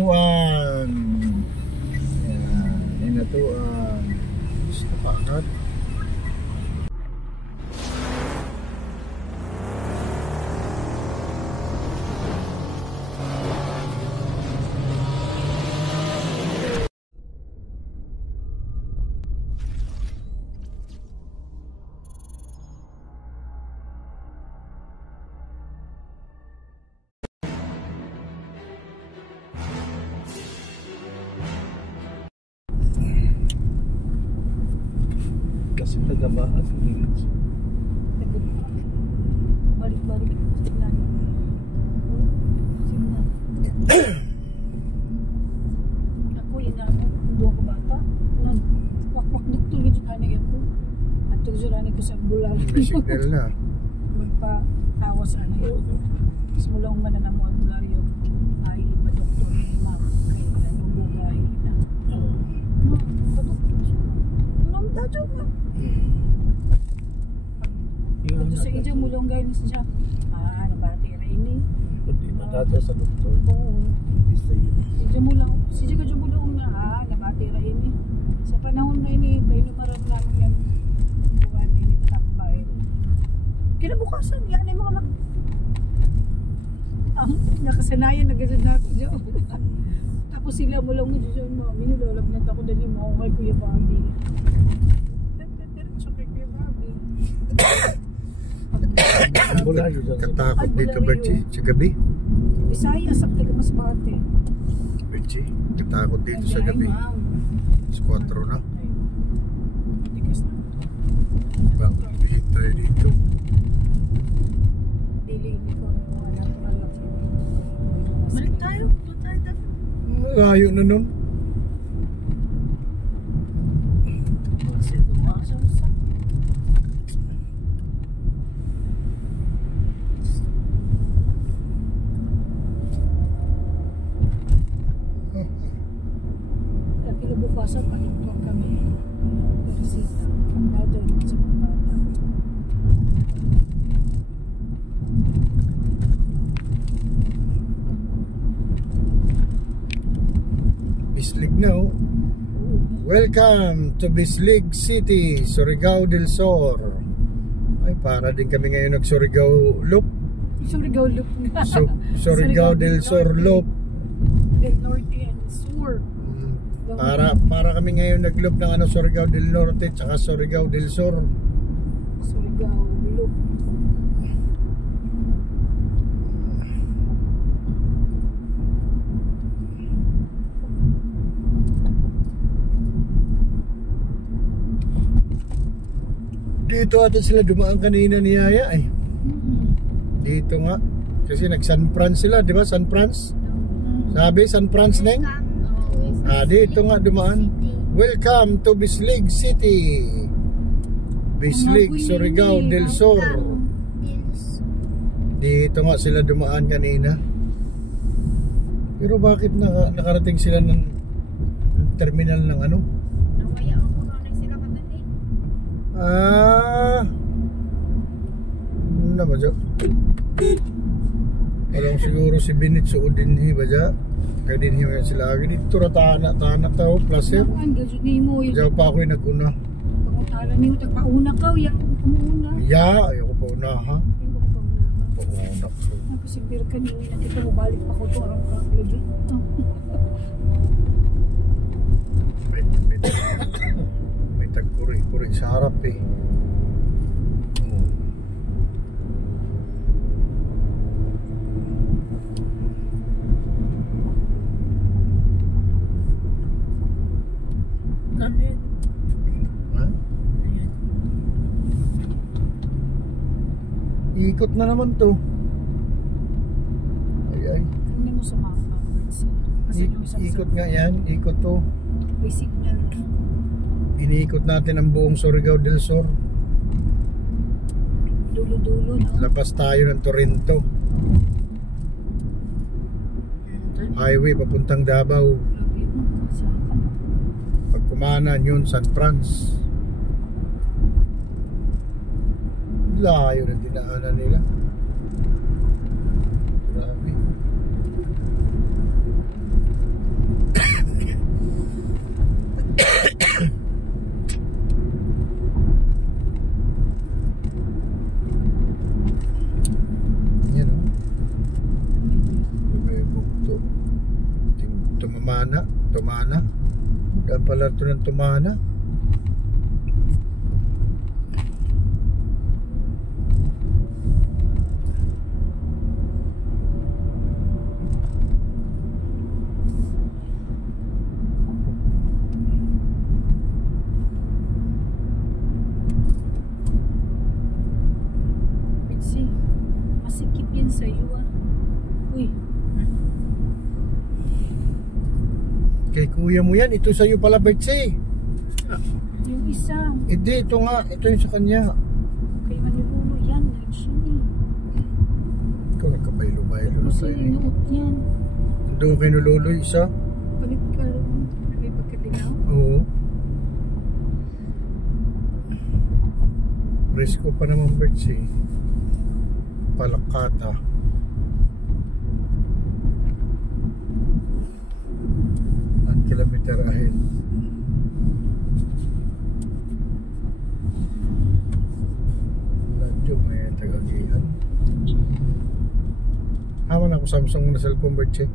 hinatuan. Yan, hinatuan. Gusto pa agad. Kasi tagabaat balik-balik simula ako yun na buwa ko bata nagwakwak doktor yun na ako at tugsuran ko sa bulan may signal na. magpa-tawa sa ano simula kong mananamo ang bularyo ay pa-doktor ni ma'am kay ano bugay na pa-doktor siya dadyo nga ito sa ija mulong galing siya nabati na ini Hindi matata sa doktor. oo si ija mulong na nabati na ini sa panahon na ini may numaran lang yan buwan ini tambay kinabukasan yan yung mga nakasanayan na gano'n natin dyan tapos sila mulong mo dyan mga minulolab na ako dyan yung mga kay Kuya Bobby Katakot dito, Bertie, sa gabi. Bisaya, sa Masbate. Bertie, katakot dito sa gabi. Squatro na. Tigas na. Bang, bihit tayo dito. Dili, hindi ko natural lang. Balik tayo. Layo na nun. Kinabukasan pa kami Teresita dadal sa mga bata Bislig na oh. Welcome to Bislig City, Surigao del Sur. Ay, para din kami ngayon nag-Surigao Loop. Surigao Loop nga. Surigao del Sur Loop. Del Norte and Sur. Para kami ngayon nag-loop ng ano, Surigao del Norte tsaka Surigao del Sur. Surigao Loop. Dito ata sila dumaan kanina ni Yaya eh. Dito nga. Kasi nag-San Franz sila, di ba? San Franz? Sabi, San Franz neng? Dito nga dumaan. Welcome to Bislig City. Bislig, Surigao del Sur. Dito nga sila dumaan kanina. Pero bakit nakarating sila ng terminal ng ano? Ano ba dyan? Walang siguro si Binit suudin ba dyan? Kaya din hiwa sila lagi dito ratana tao placer. Diyan pa ako yung nag-una. Pangutala niyo tagpauna ka, yak umuuna. Ayoko pa una ha. Pauna ko. Napasibir ka niyo, nakita mo balik pa ko to arang ka lagi. May tagkuri sa harap eh. Ikot na naman to. Ay. Hindi mo sumama. Ikot nga yan. Ikot to. May signal. Iniikot natin ang buong Surigao del Sur. Dulo-dulo, no? Labas tayo ng Torrento. Highway papuntang Davao. Pagkumanan yun, San Franz. Layo na dinaanan nila. Grabe. Tumana. Daan pala ito ng Tumana. Mitzi, masikip yan sa'yo ah. Uy. Kay kuya mo yan, ito sa'yo pala, Betsy. Yung isa. Hindi, ito nga, ito yung sa kanya. Kay Manilulo yan. Siya eh. Ikaw nagkabaylo-baylo na Kasi sa'yo. inuot yan. Doon kay Nululoy, isa. Palit ka rin. May pagkatinaw. Oo. Presko pa naman, Betsy. Palakata. Ang kilometer ahead. Radyo, may tagagihan. Haman ako Samsung na cellphone, Betsy.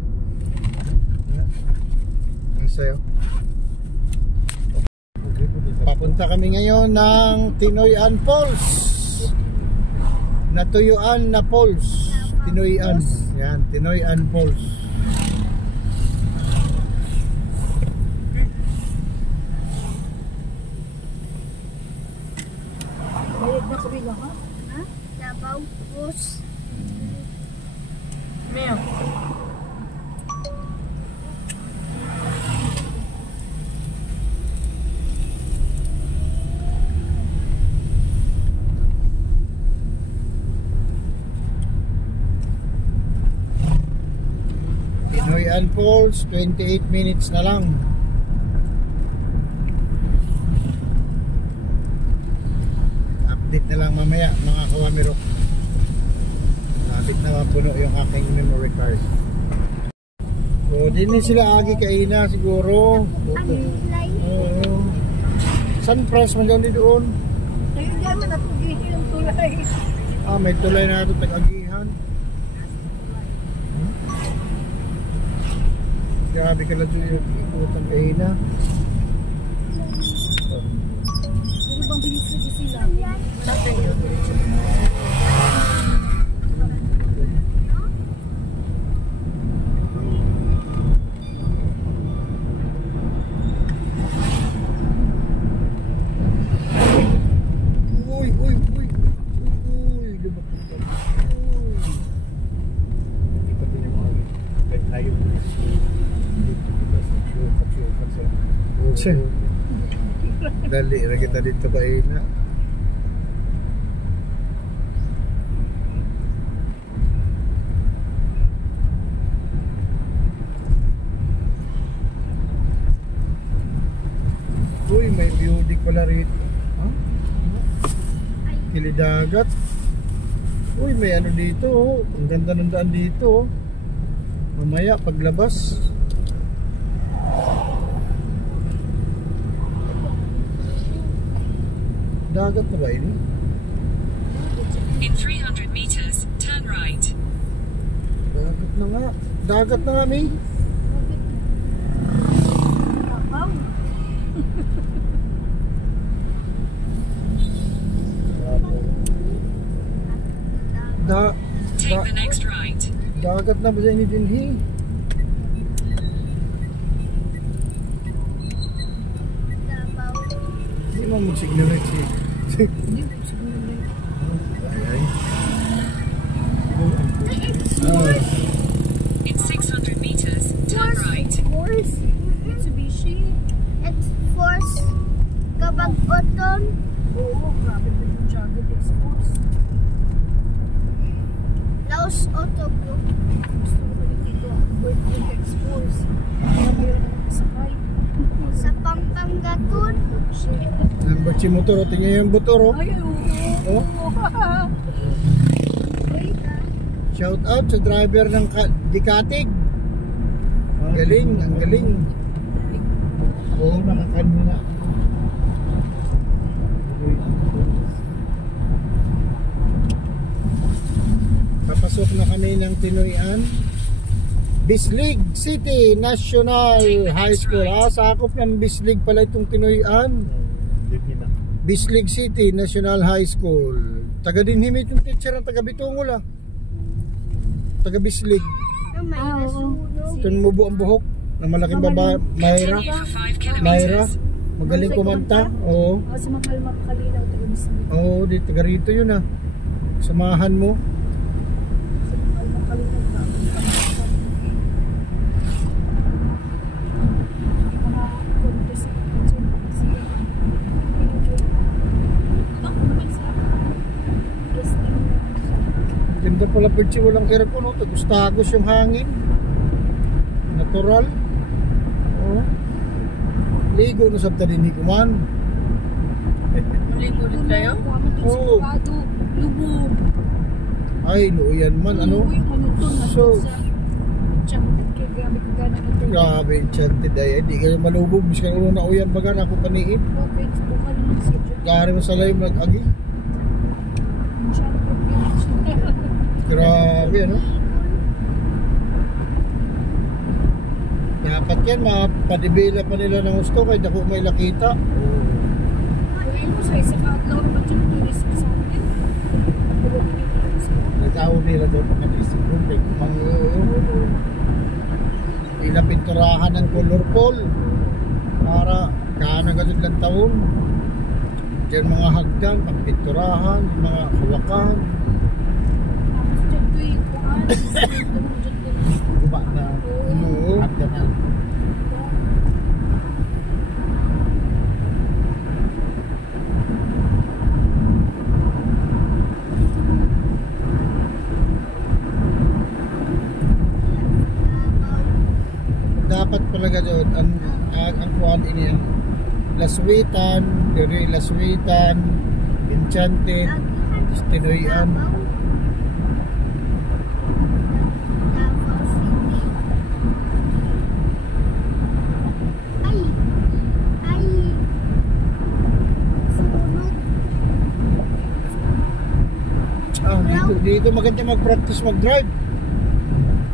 Ang sayo. Papunta kami ngayon ng Tinoyan Falls. Natuyuan na Falls. Tinoyan. Yan, Tinoyan Falls. Bayad na kabila ha? Ha? Davao Falls. Meow. Tinoyan Falls, 28 minutes na lang. Update na lang mamaya mga kawamiro. Lapit na mapuno yung aking memory card. So, din sila agi kaina siguro. Anilay. Oo. Sunpress man doon doon. Ayun dyan man natugin yung tulay. Ah, may tulay na ito tag-agihan. Grabe ka lang yung ikutang kaina. Ano bang bilis na sila? Tatay yun. Uy, uy, uy. Uy, lumapit ka. Uy. Hindi pa din yung mga kahit tayo. Dali, na kita dito kaina. Uy, may beauty pala rito. Ha? Kilidagat. Uy, may ano dito oh. Ang ganda ng daan dito oh. Mamaya paglabas. Dagat na ba ini? In 300 meters, turn right. Dagat na nga. Dagat na nga, May. Wow. Take the next right. Dagat na ba sa ini din, he? Davao. Hindi mo mag-signalate si... Hindi mo siguro na yun. Ay, ay. In 600 meters, turn right. Force. Mitsubishi. X-Force. Kabag-Oton. Oo, grabe ba yung Jagged Exports? Laos Auto Group. Gusto ko ulit dito. Birthday Exports. Kaya mayroon akong kasakay. Sa Pampangatun. Shit. Ang batsi motor, oh. Tingnan yung motor, oh. Ay, oo. Oh. Wait ah. Shout out sa driver ng Dikatig. Ang galing, ang galing. Oo, nakakanina. Papasok na kami ng Tinoyan. Bislig City National High School. Sakop ng Bislig pala itong Tinoyan. Bislig City National High School. Taga Dinhimit yung teacher ng taga Bitungol taga Bislig. May nasunog. Ito mubo ang buhok ng malaking baba. Mayra. Continue for 5 Mayra. kilometers. Magaling kumanta. Oo. Si Makalma Kalinaw, taga Bislig. Oo, di taga rito yun Samahan mo. Si Makalma Kalinaw, mga contest. Ganda pala Perchi, walang aircon, tagos-tagos yung hangin. Natural. Oo. Ligo na sabta din ni Kuman. Ligo din kayo? Oo. Lubog. Ay, luyan man, ano? So, grabe, enchanted ay. Hindi kayo malubog. Bis ka na uyan baga na ako paniit. Okay, bukal ng sityo. Gari mo sa live nag-agi. Grabe, ano? Dapat yan, mapadibila pa nila ng gusto kahit ako may lakita. Kuya mo sa isa ka atlaw naman dyan, tulis ka sa akin. Nagtaon nila doon nag-isip room kay kumang pinapinturahan ng colorful para kaanagatid lang taon. Diyan mga hagdan, pagpinturahan, yung mga hawakan. Tapos dyan to yung kuhan. Guba na. Oo. Hagdan na. Dapat talaga doon ang kuhan ini Laswitan, diri Laswitan, Enchanted, Tinoyan. Dito maganda mag-practice mag-drive.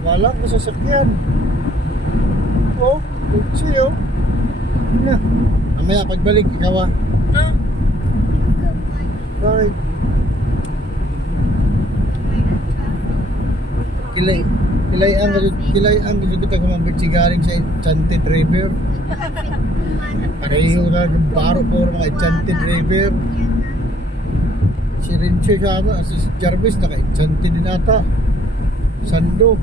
Walang masasakyan. Oh, siyo. Na. Mamaya pagbalik ikaw Bakit? Kilay ang kita kumambit sigaring sa Enchanted River. Pareho na baro po mga Enchanted River. Si Rinche si Jarvis naka-Enchanted din ata. Sando.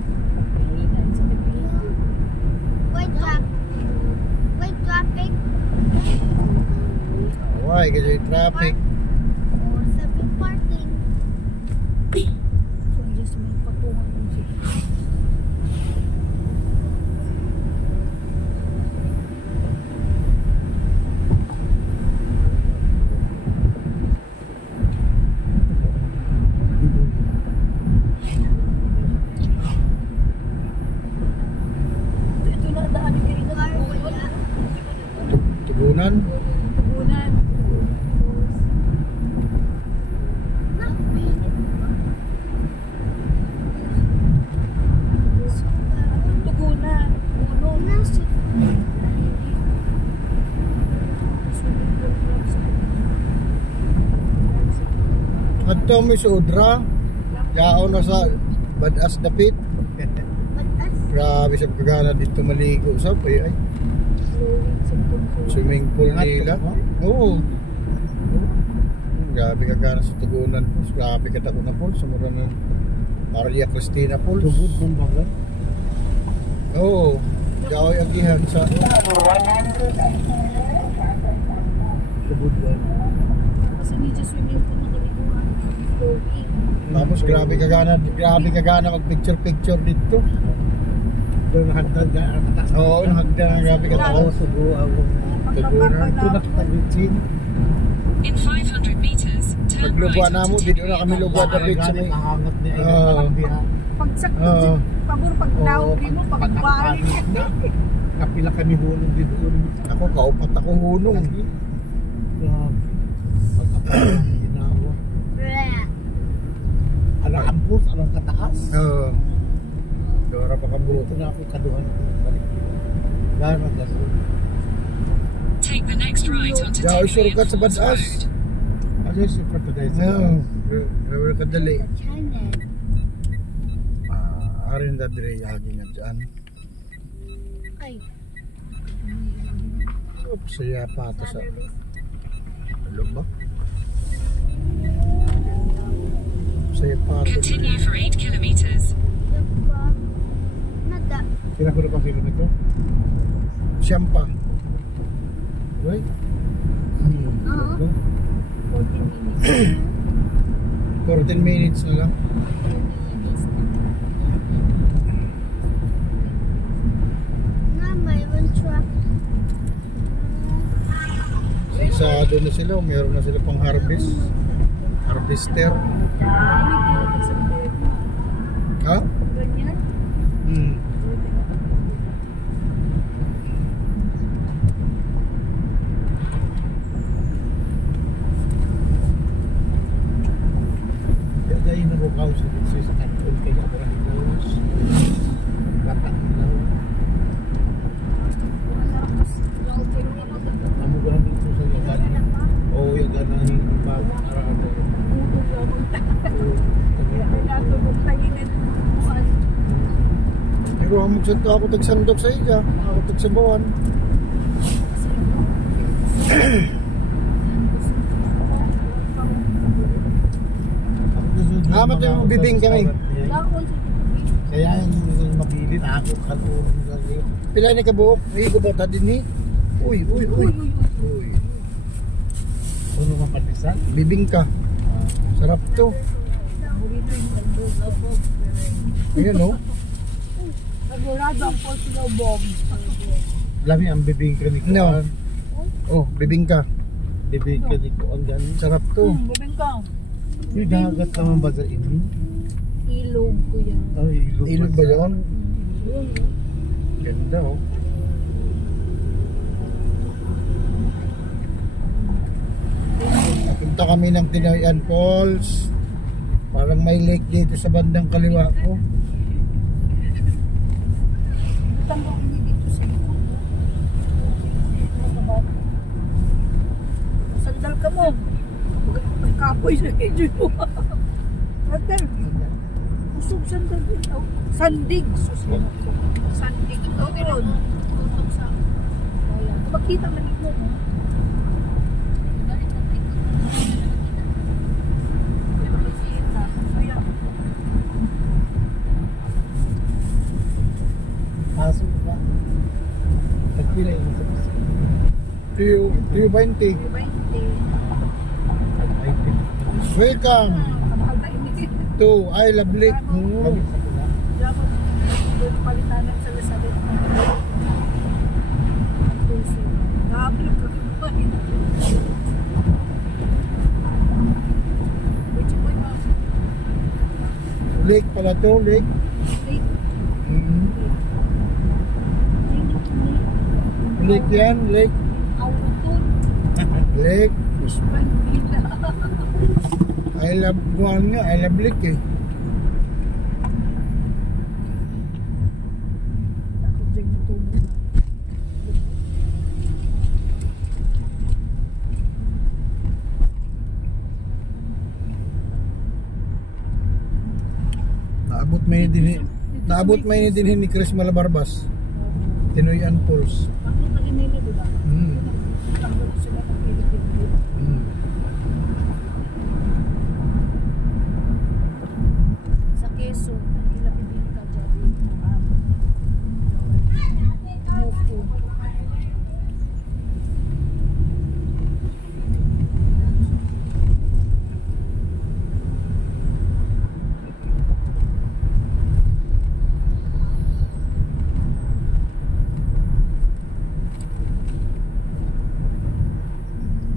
Why? Kasi yung traffic. Or sabi parking. So, just may patungan kung siya. Ito na daan ni Kirita sa Tugunan. Tugunan. Tugunan. Tugunan. At ito may sudra. Yaon na sa Badas Dapit. Grabe sa kagana dito maligo sa ay. Swimming pool nila. Oo. Grabe kagana sa Tugunan po. Grabe katako na po. Sumura na Maria Cristina Pool. Tubod ng baga. Oo. Gaway agihan sa tubod ba? Kasi medyo swimming pool na kaliguan. Tapos grabe kagana mag-picture dito. Doon hagdan dyan. Oo, hagdan. Grabe katako. Tugunan. Ito nakatagitsin. In 500 meters, turn Paglugwa right na mo, onto dito na kami lugwa David sa may hangat ni Pagsak, Oo. pabor pagtawag mo, pagbalik. Kapila kami hulong dito. Ako kaupat ako hunong. Alang ampus, alang kataas. Oo. Dora pa kabuto. Ito na ako kaduhan ko. Balik dito. Gano'n na doon. Take the next right onto Daw Tinley shortcut and sa Falls Badass. Road. Ano yung secret na dahil sa No, wala kadali. Tenant. Arin na dire yagi nga dyan. Ay. Oops, saya pa ito sa... Ano ba? Saya pa ito. Continue for 8 kilometers. Diba? Nada. Sila ko na pang kilometro? Siyam pa. Uy. Oo. 14 minutes. 14 minutes na lang. Na, may one truck. Sa doon na sila, mayroon na sila pang harvest. Harvester. Ha? Ganyan. Hmm. Kaya dahil nabukaw sa dito sa kanton kaya ako rin ilawas. Batang ilaw. Amo ko lang dito sa yagan. Oo, yagan na yung arakan na yun. Pero amog sa ako tagsandok sa iya. Ako tagsabawan. Amat yung bibing kami. Kaya yung mabilit ako kalurong sa iyo. Pila ni kabuok. Ay, gubata din ni. Uy, uy, uy. Uy. Ano man patisan? Bibing ka. Sarap to. Ayan o. Nagurado ang po sila bomb. Lami ang bibing ka ni No. Kuan. Oh, bibing ka. Bibing ka ni Kuan ganin. Sarap to. Bubing ka. Yung dagat naman ba sa ini? Ilog ko yan. Ay, Ilog ba yun? Ganda oh. Punta kami ng Tinoyan Falls. Parang may lake dito sa bandang kaliwa ko. Utang ko ini dito sa likod. Sandal ka mo. Kapoy sa medyo mo. Brother, usog sandal dito. Sandig. Sandig ito ron. Tutok sa. Makita man mo. Pasok ba? Pagpila yung sa pisa. Tiyo 20. 20. Ay, Welcome Kamahal na ini. to I Love Lake. kami sa pula. Dapat doon palitanan sa Lazareth. Nablo ko rin ba? Which boy ba? Lake pala to, lake. Mhm. Lake yan, lake. Auton. Lake. Usman Villa. I love buwan nga, I love lake eh. Takot din mo tumo. Naabot may din ni Chris Malabarbas. Tinoyan Falls. Ano na rin nila, diba? Mm. Takot sila ng Philippines. Mm. Sa Quezon, nila pipili ka dyan. Moko.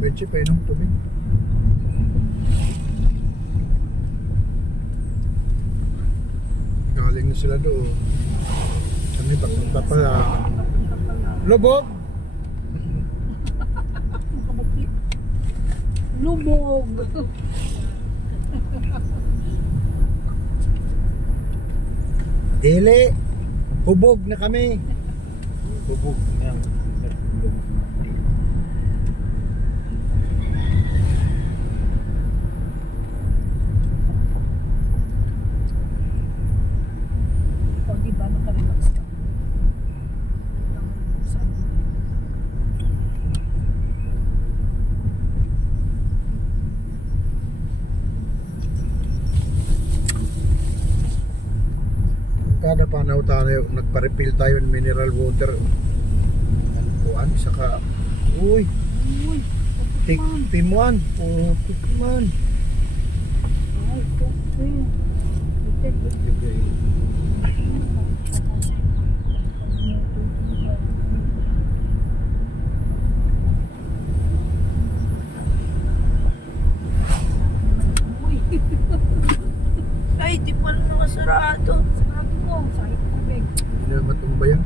Medyo pa inom tubig. Galing na sila doon. Kami papunta pala. Lubog! Lubog. Dili. Hubog na kami. Bubog niya. O, di ba? Nakarelax ka. Saan mo? Kada panaw tayo, nagpa-refill tayo ng mineral water. Kuan, saka, uy, Uy, tikman. Oh, tikman. ay, ito. Uy. Ay, di pala nakasarado. Sarado mo. Sakit tubig. Hindi na matumba yan.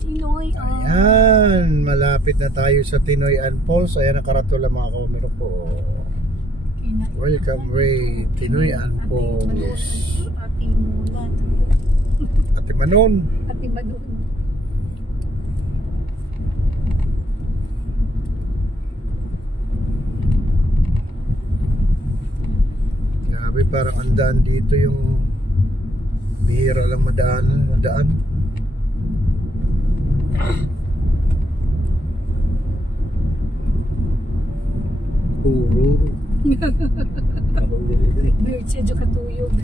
Tinoy, Ayan, malapit na tayo sa Tinoyan Falls. Ayan, nakaratula mga kaumero ko. Welcome, Ray. Tinoyan Falls. Ati Mulan. Ate Manon. Ati Manon. Grabe, parang andaan dito yung bihira lang madaan. Puro. Medyo katuyog.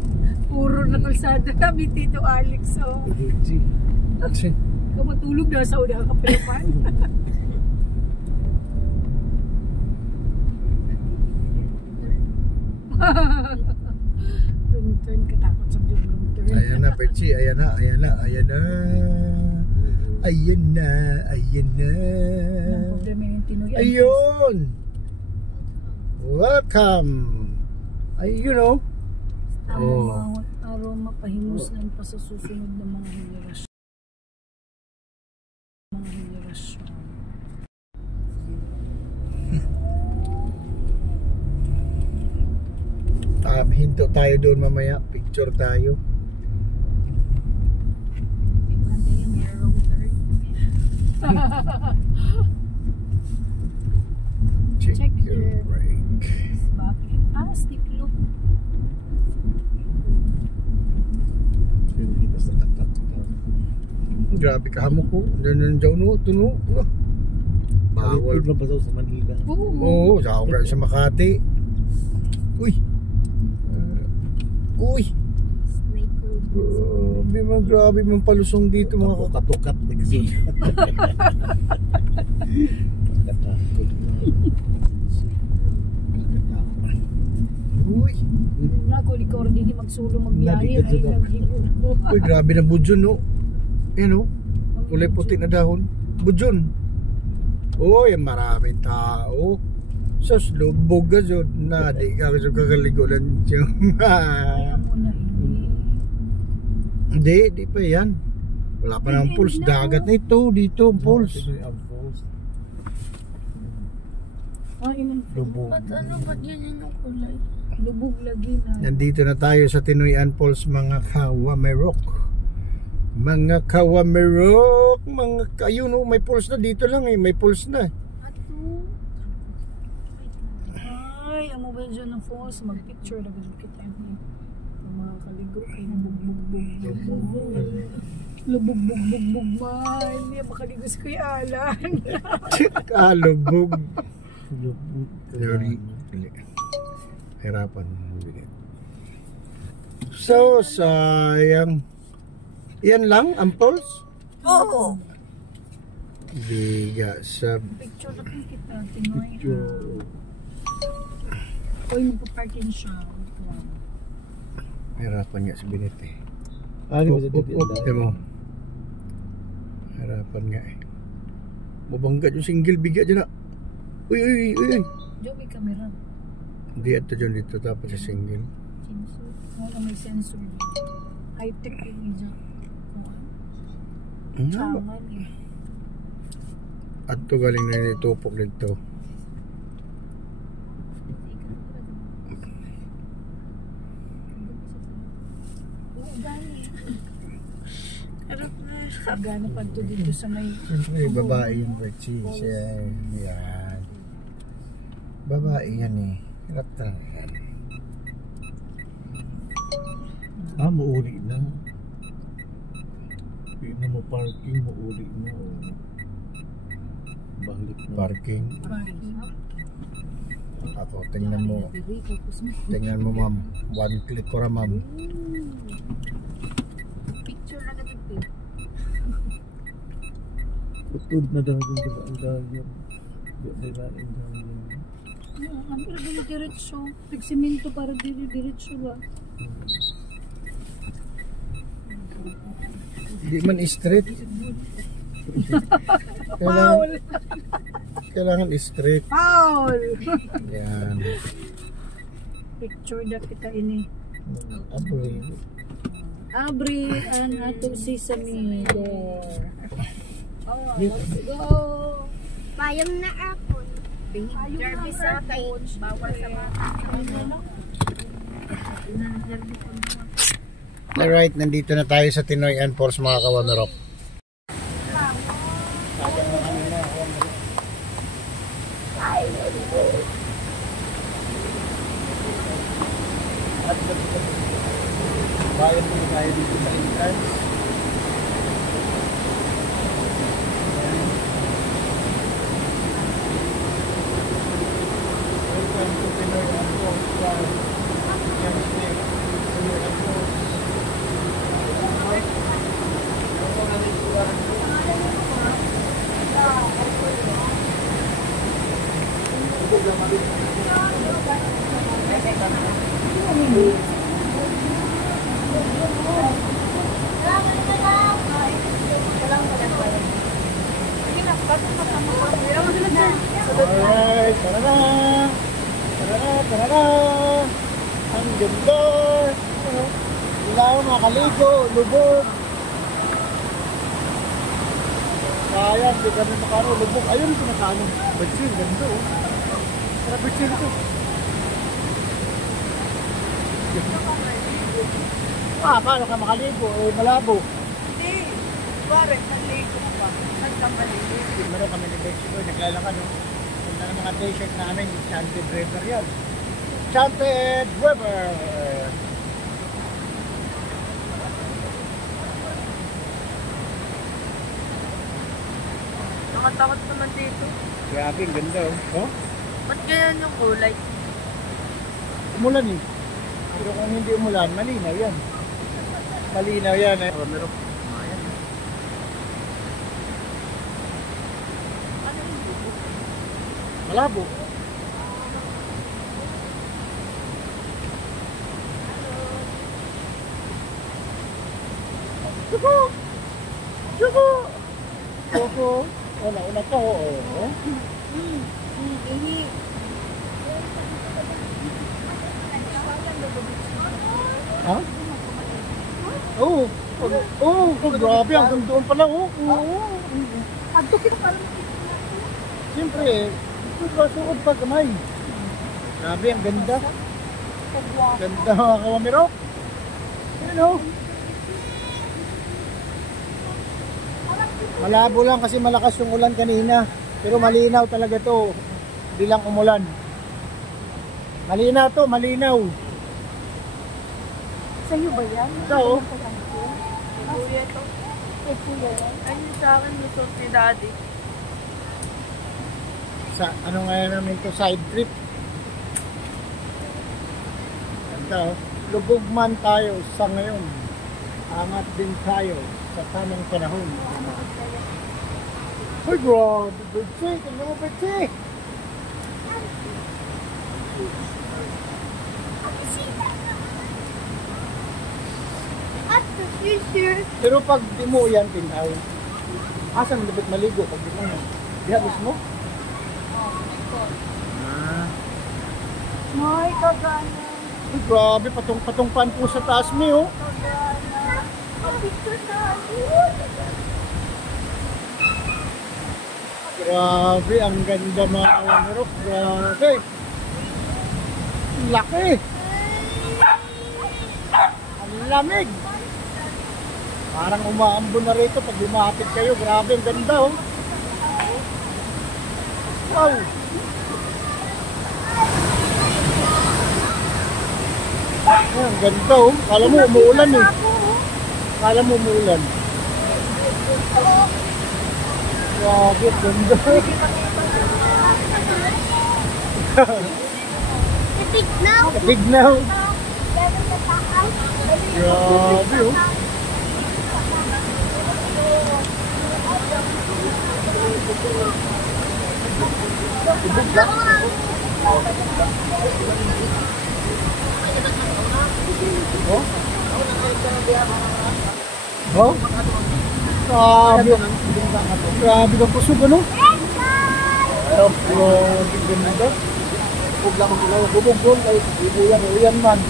Puro na kalsada kami, Tito Alex. Oh. Ikaw matulog na sa una ka palapan. Wrong turn, katakot sa yung wrong turn. Ayan na, Perchi. Ayan na. Ang problema yung Tinoy. Ayun! Welcome! Ay, you know. Aroma pahimuslan pa sa susunod ng mga henerasyon. Hinto tayo doon mamaya. Picture tayo. Check your brake. Bakit? Stick loop. Kita sa tatak. Grabe ka hamok ko. Nandiyan no, tuno. Bawal Bawal. na ba sa Manila? Oo, sa ako sa Makati. Uy. Uy. Snake road. Grabe mong palusong dito mga Katukat na kasi. Katakot na. Uy. Nga, kulikor din magsulong magbiyahe. Nadigat Ay, sila. naghibo. Uy, grabe na budyon no. Yan no. Kulay puti na dahon. Budyon. Uy, maraming tao. Sus, lubog ka dyan. Na, di ka kakaligolan dyan. Kaya mo na Hindi pa yan. Wala pa ng pulse. Dagat na ito. Dito ang pulse. Lubog. Ba't ganyan yung kulay? Lubog lagi na. Nandito na tayo sa Tinoyan Falls, mga Kawamerok. Mga Kawamerok. Ayun oh, may pulse na dito lang eh. May pulse na. Ay, ang mobile dyan ng falls. Mag-picture na gano'n kita yung mga kaligo. Ay, lubog-bug-bug. Lubog-bug-bug-bug man. Hindi makaligo si Kuya Alan. Kalubog. Lubog. Hirapan. So, sayang. Yan lang ang pulse? Oo. Biga sa... Picture na kung kita. Tinoy. Picture. Uy, magpa-parking siya. Hirapan nga si Binet eh. Di ba sa dito? Tignan mo. Harapan nga eh. Mabangga yung single biga dyan na. Uy. Diyo may camera. Hindi ito dyan dito tapos sa single. Sensor. Wala may sensor. High-tech yung dyan. Changan eh. At to galing na itupok dito. Gano'n pa ito dito sa may... Siyempre, babae yung Bertie. Siya, yan. Babae yan eh. Hirap talaga yan. Mauli na. Hindi na mo parking, mauli na. Balik na. Parking. Ako, tingnan mo. Tingnan mo, ma'am. One click ko ra, ma'am. Picture na agad ito. Utod na daw yung ang dahil. Diba ang dahil. Ang pero diretso. Nagsimento para diretso ba? Hindi man straight. Kailangan straight. Paul! Yan. Picture na kita ini. Aboy. Abri ang ato sesame there. Oh, let's go! Payong na apple. Jarvis sa tayo. Bawal sa mga. Alright, nandito na tayo sa Tinoyan Falls mga kawamerok. Bayan po tayo dito sa entrance. Welcome to Tinoyan Falls. Tinoyan Falls. Alright, tara na! Tara na, tara na! Ang ganda! Wala akong makaligo, lubog! Sayang, di kami makano, lubog. Ayun, pinakano. Betsin, ganda oh. Tara, betsin ito. Paano ka makaligo? Eh, malabo. Hindi. Pare, naligo pa. Saan ka maligo? Meron kami ni Mexico, naglalakad no? Ganda ng mga t-shirt namin, Chanted River yan. Chanted River! Nakatakot naman dito. Grabe, ang ganda oh. Ba't ganyan yung kulay? Umulan eh. Pero kung hindi umulan, malinaw yan. Malinaw yan eh. Oh, meron. Ayan. Malabo. Chuko! Chuko! Chuko! Wala, una to. Oo. Ha? Oo. Oo, grabe. Hanggang doon pala. Oo. Adto kita parang Siyempre, suod pa kamay. Grabe, ang ganda. Ganda mga kawamirok. Ayan o. Malabo lang kasi malakas yung ulan kanina. Pero malinaw talaga to. Hindi lang umulan. Malinaw to, malinaw. sa'yo ba yan? Ito o. Kuya to. Eh, kuya yan. Ayun sa akin, gusto si daddy. Sa ano nga namin to, side trip. Ganda o. Lubog man tayo sa ngayon. Angat din tayo sa tamang panahon. Ay, grabe, Bertie! Tignan mo, Bertie! At the future. Pero pag di mo yan, tinaw. Asan dapat maligo pag di mo yan? Diha mismo? Ah. May kagana. Ay, grabe, patong-patong pan po sa taas mi, oh. Kagana. Ang picture na. Grabe, ang ganda mga kawamirok. Grabe. Ang laki. Ang lamig. Parang umaambon na rito pag lumapit kayo. Grabe, ang ganda oh. Wow. Ang ganda oh. Kala mo umuulan eh. Kala mo umuulan. Grabe, ang ganda. Tignaw. Tignaw. Grabe oh. Oh? Oh? Grabe. Grabe ka kusog ano? Oh, grabe ganda. Huwag lang ang ilaw. Bubog ay ibuyan man.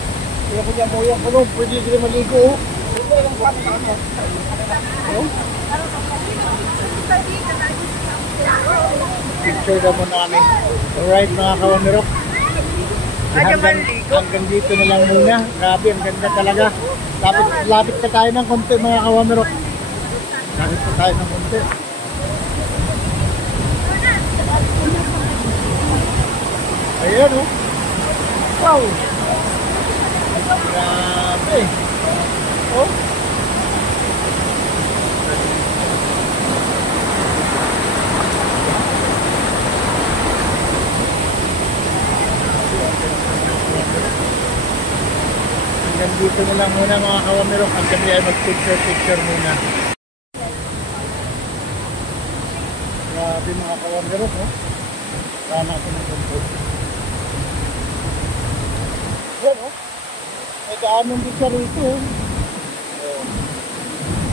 Kaya ko niya mo yan. Pwede sila maligo oh. Oh? Picture na mo namin. Alright mga kawamirok. Hanggang dito na lang muna. Grabe, ang ganda talaga. Lapit pa tayo ng konti mga kawamirok. Lapit pa tayo ng konti. Ayan oh. Wow. Grabe. Oh. Hanggang dito na lang muna mga kawamirok. At kami ay mag-picture muna. Grabe mga kawamirok oh. Saan natin ang control. Yan oh. May daanan din siya rito oh.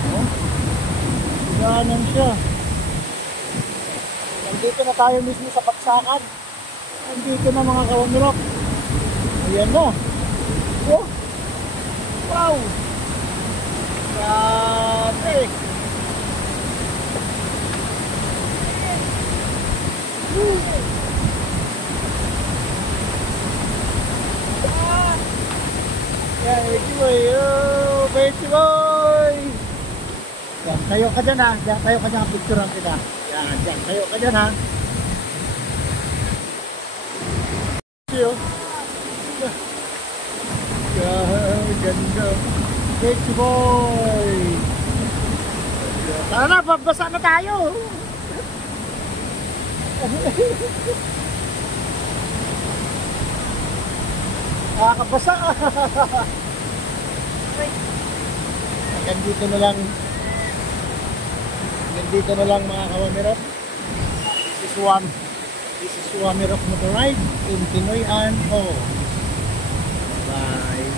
Oh. May daanan siya. Nandito na tayo mismo sa Baksakan. Nandito na mga kawamirok. Ayan na. Oh. Wow! Grabe! Yan, Betty Boy! Oh, Betty Boy! Yan, tayo ka dyan ha. Yan, tayo ka dyan. Picturean kita. Yan, yan. Tayo ka dyan ha. Yan. Ganda. Betty Boy. Tara na, babasa na tayo. Nakakabasa. Hanggang dito na lang. Hanggang dito na lang mga kawamirok. This is Wamirok Motor Ride in Pinoy and oh. Bye.